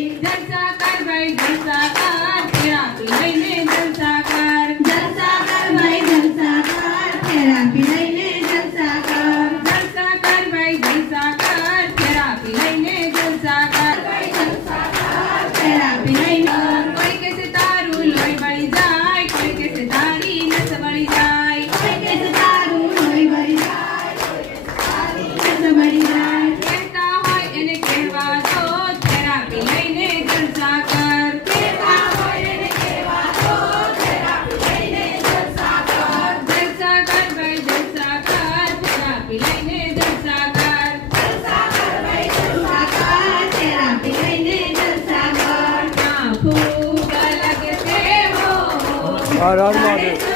જલસાકાર ભાઈ જલસાકાર થેરાપી લઈને જલસાકાર જલસાકાર ભાઈ જલસાકાર થેરાપી લઈને જલસાકાર જલસાકાર ભાઈ જલસાકાર થેરાપી લઈને જલસાકાર ભાઈ જલસાકાર થેરાપી લઈને કોઈ કહેશે તારું લોહી બળી જાય કોઈ કહેશે તારી નસ બળી જાય કોઈ કહેશે તારું લોહી બળી જાય કોઈ કહેશે તારી નસ બળી જાય કહેતા હોય એને કહેવા દો થેરાપી લઈને જલસાકાર કહેતા હોય એને કહેવા દો થેરાપી લઈને જલસાકાર જલસાકાર ભાઈ જલસાકાર થેરાપી લઈને જલસાકાર જલસાકાર ભાઈ જલસાકાર થેરાપી લઈને જલસાકાર ના ફૂગ લગતે હો હર હર મહાદેવ.